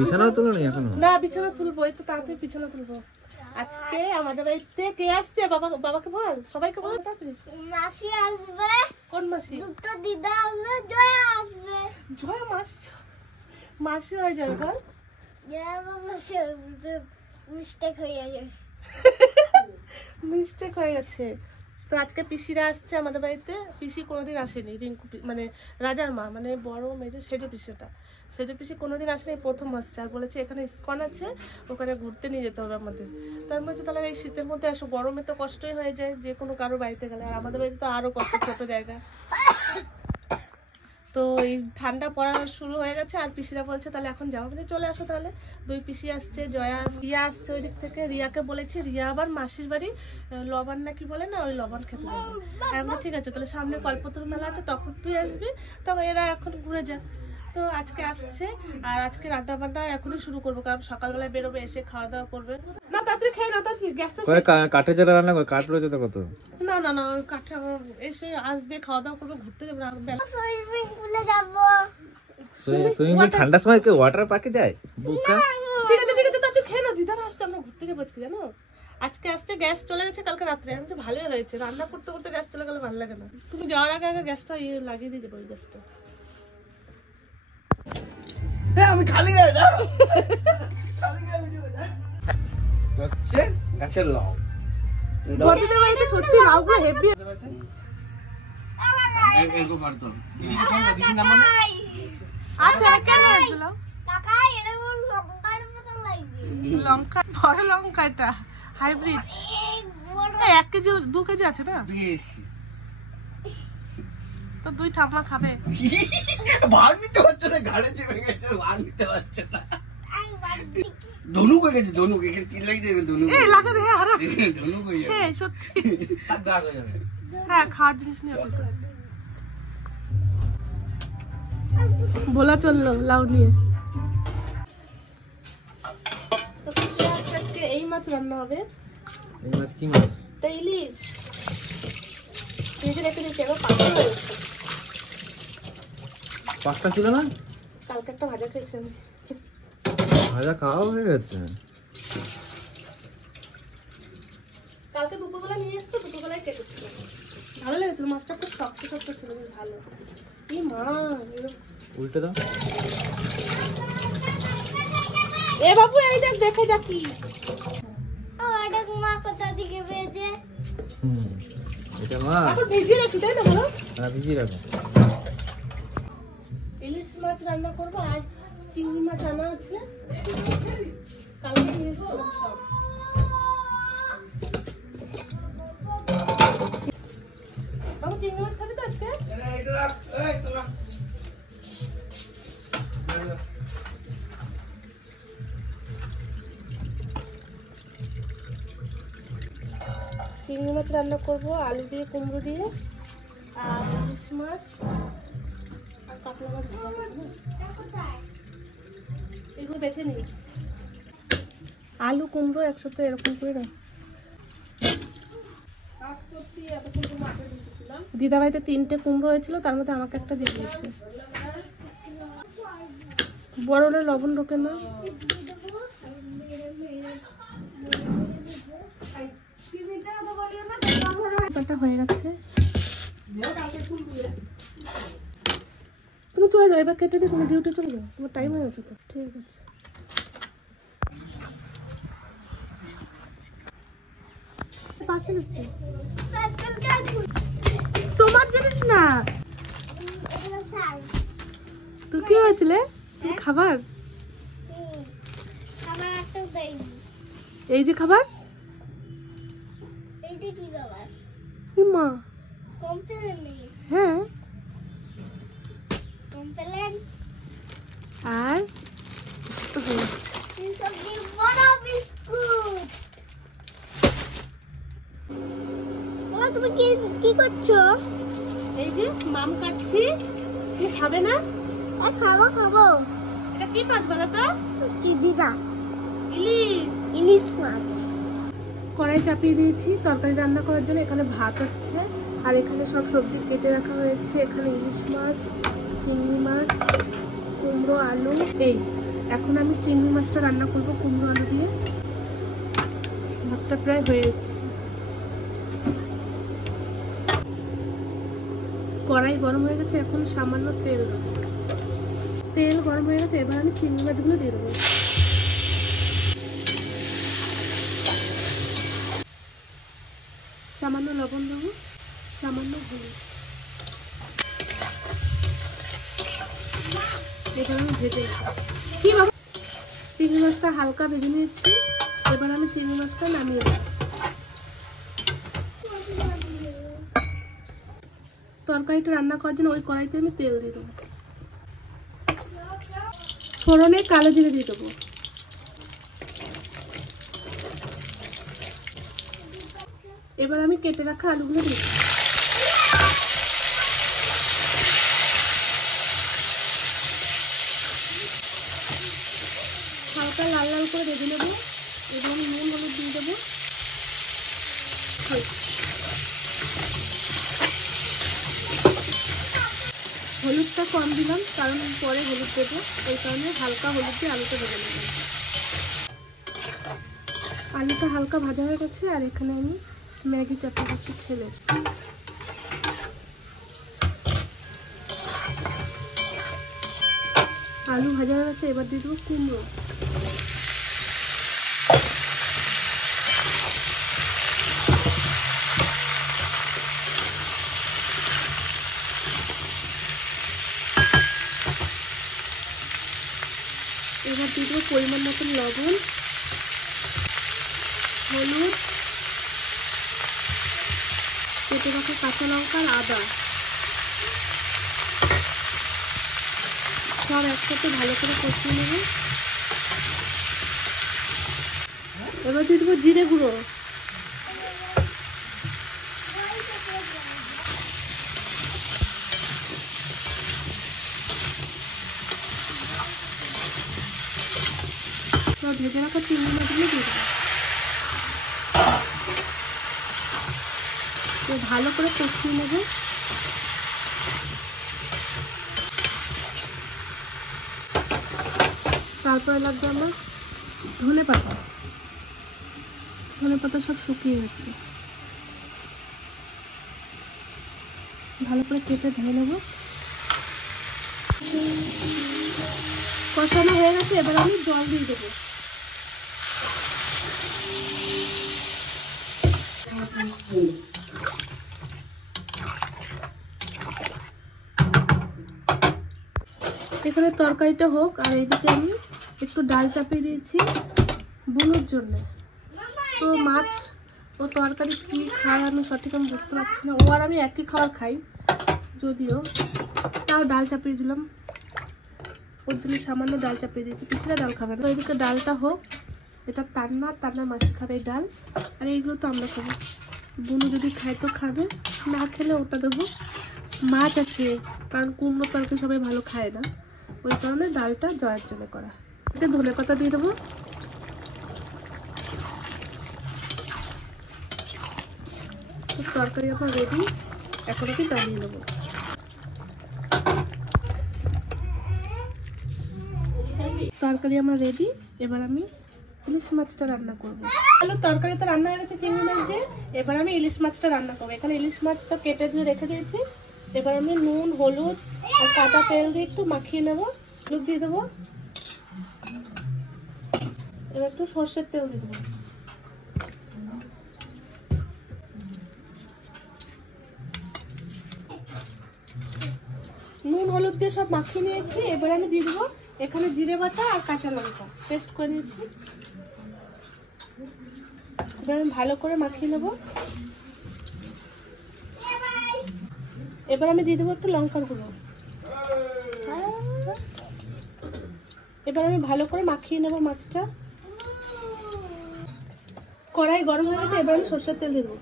বিছানা তুলনি এখনো? না, বিছানা তুলবো, এই তো তাড়াতাড়ি বিছানা তুলবো। আজকে আমাদের বাড়িতে কে আসছে? বাবাকে বল, সবাইকে বল তাড়াতাড়ি। মাসি আসবে। কোন মাসি? দুটো দিদা আসবে, জয়া আসবে। জয়া মাসি? মাসি হয়ে যাবে বল। জয়া মাসি মিস্টেক হয়ে যাবে। মিস্টেক হয়ে গেছে। তো আজকে পিসিরা আসছে আমাদের বাড়িতে। পিসি কোনোদিন আসেনি, রিঙ্কু মানে রাজার মা, মানে বড় মেজো সেজো পিসিটা, সেজো পিসি কোনোদিন আসেনি, প্রথম আসছে। আর বলেছে এখানে ইস্কন আছে, ওখানে ঘুরতে নিয়ে যেতে হবে আমাদের। তার মধ্যে তাহলে এই শীতের মধ্যে আসো, গরমে তো কষ্টই হয়ে যায় যে কোনো কারো বাড়িতে গেলে, আর আমাদের বাড়িতে তো আরো কষ্ট, ছোট জায়গা। তো এই ঠান্ডা পড়া শুরু হয়ে গেছে, আর পিসিরা বলছে তাহলে এখন যাবো, মানে চলে আসো তাহলে। দুই পিসি আসছে, রিয়া আসছে ওই দিক থেকে। রিয়াকে বলেছি, রিয়া আবার মাসির বাড়ি লবণ নাকি বলে না, ওই লবণ খেতে যাবে। আমি ঠিক আছে, তাহলে সামনে কল্পতরু মেলা আছে, তখন তুই আসবি, তখন এরা এখন ঘুরে যা। তো আজকে আসছে, আর আজকে রান্না বান্না এখনই শুরু করবো, কারণ সকালবেলায় বেরোবে, এসে খাওয়া দাওয়া করবে। না তাড়াতাড়ি খেয়ে না, তাড়াতাড়ি গ্যাসটা কাঠে যারা রান্না করে, কাঠ রয়েছে তো কত। না না না, কাঠে এসে আসবে, খাওয়া দাওয়া করবে, ঘুরতে যাবে। সুইমিং পুলে যাবো। সুইমিং পুল ঠান্ডার সময় কেউ ওয়াটার পার্কে যায়? বুকা ঠিক আছে ঠিক আছে, তাড়াতাড়ি খেয়ে না, দিদারা আসছে, আমরা ঘুরতে যাবো আজকে, জানো। আজকে আসতে গ্যাস চলে গেছে কালকে রাত্রে। আমি তো ভালোই হয়েছে, রান্না করতে করতে গ্যাস চলে গেলে ভালো লাগে না। তুমি যাওয়ার আগে আগে গ্যাসটা লাগিয়ে দিয়ে যাবো, ওই গ্যাসটা। আমি খালি গায়ে না, খালি গায়ে ভিডিও না হচ্ছে গাছের লাউ। বড়দিদের বাড়িতে সত্যি লাউগুলো হেভি। এরকম পারতো আচ্ছা কেন আসলো? কাকা এরকম লঙ্কার মতো লাগবে। লঙ্কা, বড় লঙ্কা, এটা হাইব্রিড। 1 কেজি 2 কেজি আছে না, বেশি তো 2 ঠাম্মা খাবে। ভার নিতে পারছে না, ঘাড়ে চেপে গেছে, ভার নিতে পারছে না। ধনুক হয়ে গেছে, ধনুক এখানে তিন লাগিয়ে দেবে, ধনুক এই লাগে দে, আরে ধনুক হয়ে যাবে। এই সত্যি হ্যাঁ, খাওয়ার জিনিস নিয়ে বলা চললো লাউ নিয়ে। তো আজকে এই মাছ রান্না হবে। এই মাছ কি মাছ? এটা ইলিশ। ফ্রিজে রেখে দিয়েছি, এবার পাতলা হয়ে গেছে। পাঁচটা ছিল না? কালকে একটা ভাজা খেয়েছি আমি। ভাজা খাওয়া হয়ে গেছে। কালকে দুপুরবেলা নিয়ে এসছো, দুপুরবেলায় কেটেছিল, ভালো লেগেছিল। মাছটা খুব শক্ত শক্ত ছিল, বেশ ভালো। কি মা, উল্টে দাও। এ বাবু এই দেখ, দেখে যা কি। আমাদের মা কোথা থেকে পেয়েছে? এটা মা এখন ভিজিয়ে রাখি, তাই না বলো? হ্যাঁ, ভিজিয়ে রাখো। ইলিশ মাছ রান্না করবো, আর চিংড়ি মাছ আনা আছে, কালকে নিয়ে এসেছিলাম সব। বাবু চিংড়ি মাছ খাবি তো আজকে? চিংড়ি মাছ রান্না করবো, আলু দিয়ে, কুমড়ো দিয়ে, আর ইলিশ মাছ আর কাতলা মাছ ভাজা করবো। এগুলো বেছে নিই, আলু কুমড়ো একসাথে এরকম করে না। দিদা ভাইতে 3টে কুমড়ো হয়েছিল, তার মধ্যে আমাকে একটা দিয়ে দিয়েছে। বড় হলে লবণ ঢোকে না। হয়ে গেছে, তুমি চলে যাও, এবার কেটে দিয়ে তুমি ডিউটি চলে যাও, তোমার টাইম হয়ে গেছে তো। ঠিক আছে, তোমার জিনিস না। তুই কি হয়েছিল? খাবার, এই যে খাবার, মা হ্যাঁ, আর তুমি কি করছো? এই যে মাম কাটছি, তুমি খাবে না? খাবো খাবো। এটা কি মাছ বলো তো? চিংড়িটা, ইলিশ, ইলিশ মাছ। কড়াই চাপিয়ে দিয়েছি তরকারি রান্না করার জন্য। এখানে ভাত হচ্ছে, আর এখানে সব সবজি কেটে রাখা হয়েছে। এখানে ইলিশ মাছ, চিংড়ি মাছ, কুমড়ো, আলু। এই এখন আমি চিংড়ি মাছটা রান্না করবো কুমড়ো আলু দিয়ে। ভাতটা প্রায় হয়ে এসেছে। কড়াই গরম হয়ে গেছে, এখন সামান্য তেল দেবো। তেল গরম হয়ে গেছে, এবার আমি চিংড়ি মাছগুলো দিয়ে দেবো। সামান্য লবণ দেবো, সামান্য হলুদ। এটা আমি ভেজে কি বাবা, চিংড়ি মাছটা হালকা ভেজে নিয়েছি। এবার আমি চিংড়ি মাছটা নামিয়ে দেবো। তরকারিটা রান্না করার জন্য ওই কড়াইতে আমি তেল দিয়ে দেবো। ফোড়নে কালো জিরে দিয়ে দেবো। এবার আমি কেটে রাখা আলুগুলো দিয়ে দেবো। হালকা লাল লাল করে ভেজে নেবো এবং নুন হলুদ দিয়ে দেবো। হলুদটা কম দিলাম কারণ পরে হলুদ দেবো, ওই কারণে হালকা হলুদ দিয়ে আলুটা ভেজে নেব। আলুটা হালকা ভাজা হয়ে গেছে, আর এখানে আমি ম্যাগি চাপিয়ে দিচ্ছি ছেলে। আলু ভাজা হয়ে গেছে, এবার দিয়ে দেবো কুমড়ো। এবার দিয়ে দেবো পরিমাণ মতন লবণ, হলুদ, কেটে রাখা কাঁচা লঙ্কা আর আদা, সব একসাথে ভালো করে কষিয়ে নেব। এবার দিয়ে দেবো জিরে গুঁড়ো, ভেজে রাখা চিংড়ি মাছগুলো দিয়ে দেবো। ভালো করে কষিয়ে নেব। তারপরে লাগবে আমার ধনে পাতা। ধনে পাতা সব শুকিয়ে গেছে, ভালো করে কেটে ধুয়ে নেব। কষানো হয়ে গেছে, এবার আমি জল দিয়ে দেবো। এখানে তরকারিটা হোক, আর এইদিকে আমি একটু ডাল চাপিয়ে দিয়েছি বুনুর জন্য। তো মাছ ও তরকারি কি খায় আমি সঠিক আমি বুঝতে পারছি না। ও আর আমি একই খাবার খাই যদিও, তাও ডাল চাপিয়ে দিলাম। ওর জন্য সামান্য ডাল চাপিয়ে দিয়েছি, পিছনে ডাল খাবে না। এইদিকে ডালটা হোক, এটা তান্না মাছ খাবে এই ডাল, আর এইগুলো তো আমরা খাবো। বুনু যদি খায় তো খাবে, না খেলে ওটা দেবো। মাছ আছে, কারণ কুমড়ো তরকারি সবাই ভালো খায় না, ওই কারণে ডালটা জয়ের জন্য করা। এটা ধনে পাতা দিয়ে দেবো। তরকারি আমার রেডি, এখন আমি নামিয়ে নেবো। তরকারি আমার রেডি, এবার আমি ইলিশ মাছটা রান্না করবো। হ্যালো, তরকারি তো রান্না হয়ে গেছে চিংড়ি মাছ দিয়ে, এবার আমি ইলিশ মাছটা রান্না করবো। এখানে ইলিশ মাছ তো কেটে ধুয়ে রেখে দিয়েছি। এবার আমি নুন হলুদ আর কাঁচা তেল দিয়ে একটু মাখিয়ে নেবো। হলুদ দিয়ে দেবো, এবার একটু সর্ষের তেল দিয়ে দেবো। নুন হলুদ দিয়ে সব মাখিয়ে নিয়েছি। এবার আমি দিয়ে দেবো এখানে জিরে বাটা আর কাঁচা লঙ্কা পেস্ট করে নিয়েছি। এবার আমি ভালো করে মাখিয়ে নেব। এবার আমি দিয়ে দেবো একটু লঙ্কার গুঁড়ো। এবার আমি ভালো করে মাখিয়ে নেব মাছটা। কড়াই গরম হয়ে গেছে, এবার আমি সরষের তেল দিয়ে দেবো।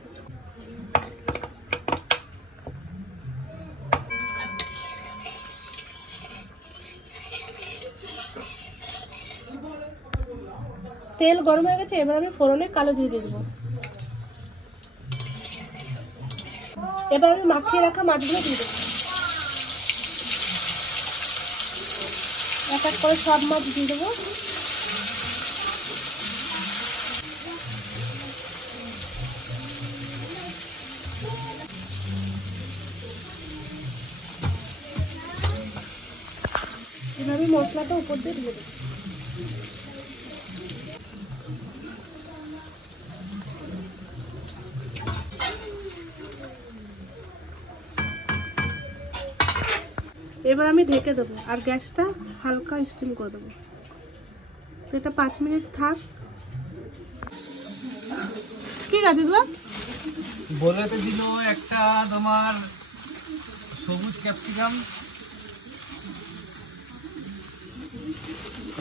তেল গরম হয়ে গেছে, এবার আমি ফোড়নে কালো জিরে দিয়ে দেবো। এবার আমি মাখিয়ে রাখা মাছগুলো দিয়ে দেবো। এক এক করে সব মাছ দিয়ে দেবো। এভাবে মশলাটা উপর দিয়ে দিয়ে দেবো। এবার আমি ঢেকে দেবো আর গ্যাসটা হালকা স্টিম করে দেবো। এটা 5 মিনিট থাক। কি গাছ এগুলো? বলেতে দিল একটা তোমার সবুজ ক্যাপসিকাম,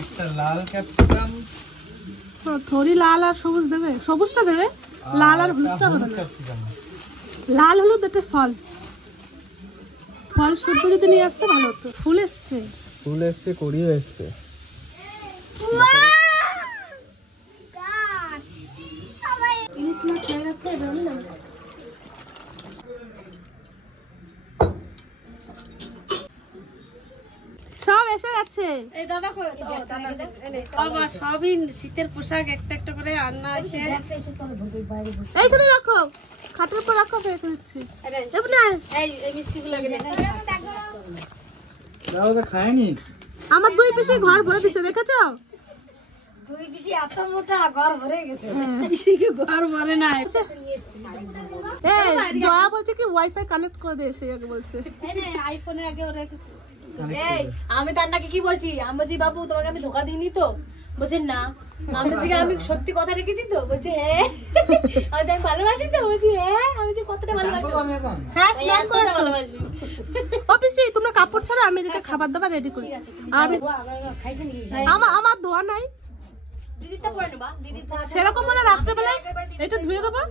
একটা লাল ক্যাপসিকাম, থরি লাল আর সবুজ দেবে, সবুজটা দেবে, লাল আর হলুদটা হবে না। ক্যাপসিকাম লাল হলুদ এটা ফলস, ফল শুদ্ধ যদি নিয়ে আসতে ভালো হতো। ফুল এসছে, ফুল এসছে, কড়িও এসছে। ইলিশ মাছ হয়ে গেছে, এবার আমি নামাবো। সব এসে গেছে। এই দাদা বাবা সবই শীতের পোশাক একটা একটা করে রান্না আছে। এইখানে রাখো, খাটের উপর রাখো, বের করে দিচ্ছি। এই মিষ্টিগুলো খায়নি। আমার 2 পিসি ঘর ভরে দিছে, দেখেছো? 2 পিসি এত মোটা ঘর ভরে গেছে। পিসিকে ঘর ভরে না। এই জয়া বলছে কি ওয়াইফাই কানেক্ট করে দে, সে আগে বলছে। আইফোনে আগে ওরা এই আমি তার নাকি কি বলছি, আমি বলছি বাবু তোমাকে আমি ধোকা দিইনি তো? বলছে না। আমি বলছি আমি সত্যি কথা রেখেছি তো? বলছে হ্যাঁ। আমি ভালোবাসি তো? বলছি হ্যাঁ। আমি যে কতটা ভালোবাসি। হ্যাঁ স্নান করে ভালোবাসি। ও পিসি তোমরা কাপড় ছাড়া, আমি এদিকে খাবার দাবার রেডি করি। আমি আমার ধোয়া নাই, দিদিটা পরে নেবা। দিদি সেরকম মানে রাত্রেবেলায় এটা ধুয়ে দেবো,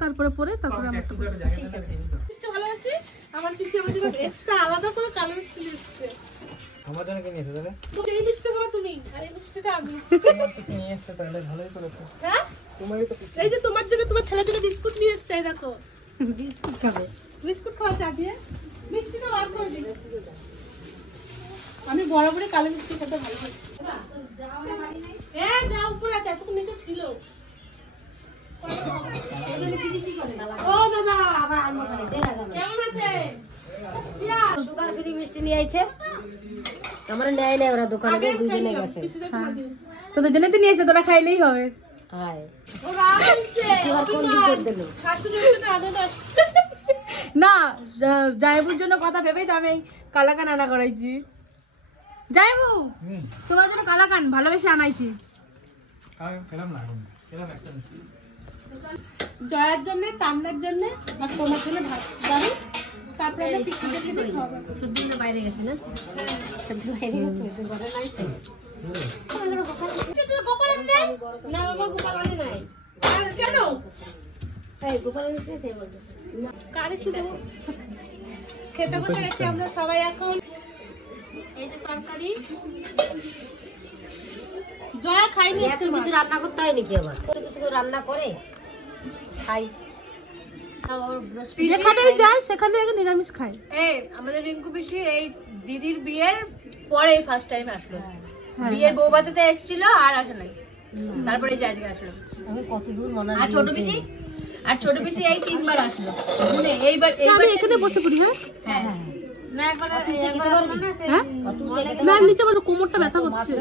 তারপরে পরে তারপরে আমার ভালোবাসি। আমার পিসি আমার জন্য এক্সট্রা আলাদা করে কালো মিষ্টি দিচ্ছে। আমার জন্য কি নিয়েছো তাহলে? তুমি এই মিষ্টি খাও তুমি, আর এই মিষ্টিটা আমি। তোমার তো নিয়ে এসছে, তাহলে ভালোই করেছো। হ্যাঁ তোমারই তো এই যে তোমার জন্য, তোমার ছেলের জন্য বিস্কুট নিয়ে এসছে, এই দেখো। বিস্কুট খাবে। বিস্কুট খাওয়া চা দিয়ে মিষ্টিটা বার করে দিই। আমি বরাবরই কালো মিষ্টি খেতে ভালোবাসি। যা উপরে আছে, এতক্ষণ নিচে ছিল। ও দাদা আবার আনবো করে দে না যাবে। কেমন আছে? সুগার ফ্রি মিষ্টি নিয়ে আইছে। আমরা নেয় না, ওরা দোকানে দিয়ে দুজনে গেছে। তোদের জন্য তো নিয়েছে, তোরা খাইলেই হবে। হায় ওরা আসছে এবার কোন দিকে দিল? শাশুড়ির জন্য আদর আছে। না, জাইবুর জন্য কথা ভেবেই তো আমি কালাকান আনা করাইছি। জাইবু তোমার জন্য কালাকান ভালোবেসে আনাইছি। খেলাম না, খেলাম একটা মিষ্টি। জয়ার জন্য, তামনার জন্য, আর তোমার জন্য ভাত দাঁড়ি, তারপরে আমরা পিসিদের জন্য খাওয়া দাওয়া করব। সবদিন বাইরে গেছে না? সবদিন বাইরে গেছে, ঘরে নাই তো। গোপালের নেই না বাবা, গোপালের নাই। আর কেন? এই গোপালের এসে সে বলছে না কারে কি দেবো? খেতে বসে গেছি আমরা সবাই এখন। এই যে তরকারি, জয়া খাইনি এত কিছু রান্না করতে হয় নাকি? আবার কিছু রান্না করে খাই। যেখানে যাই সেখানে আগে নিরামিষ খাই। এই আমাদের রিঙ্কু পিসি এই দিদির বিয়ের পরে ফার্স্ট টাইম আসলো। বিয়ের বউভাতেতে এসেছিল আর আসে নাই, তারপরে যে আজকে আসলো। আমি কত দূর মনে আর ছোট পিসি এই 3 বার আসলো। মানে এইবার এখানে বসে পড়ি। হ্যাঁ না একবার অত উঁচা খেতে না নিচে বলো, কোমরটা ব্যথা করছে।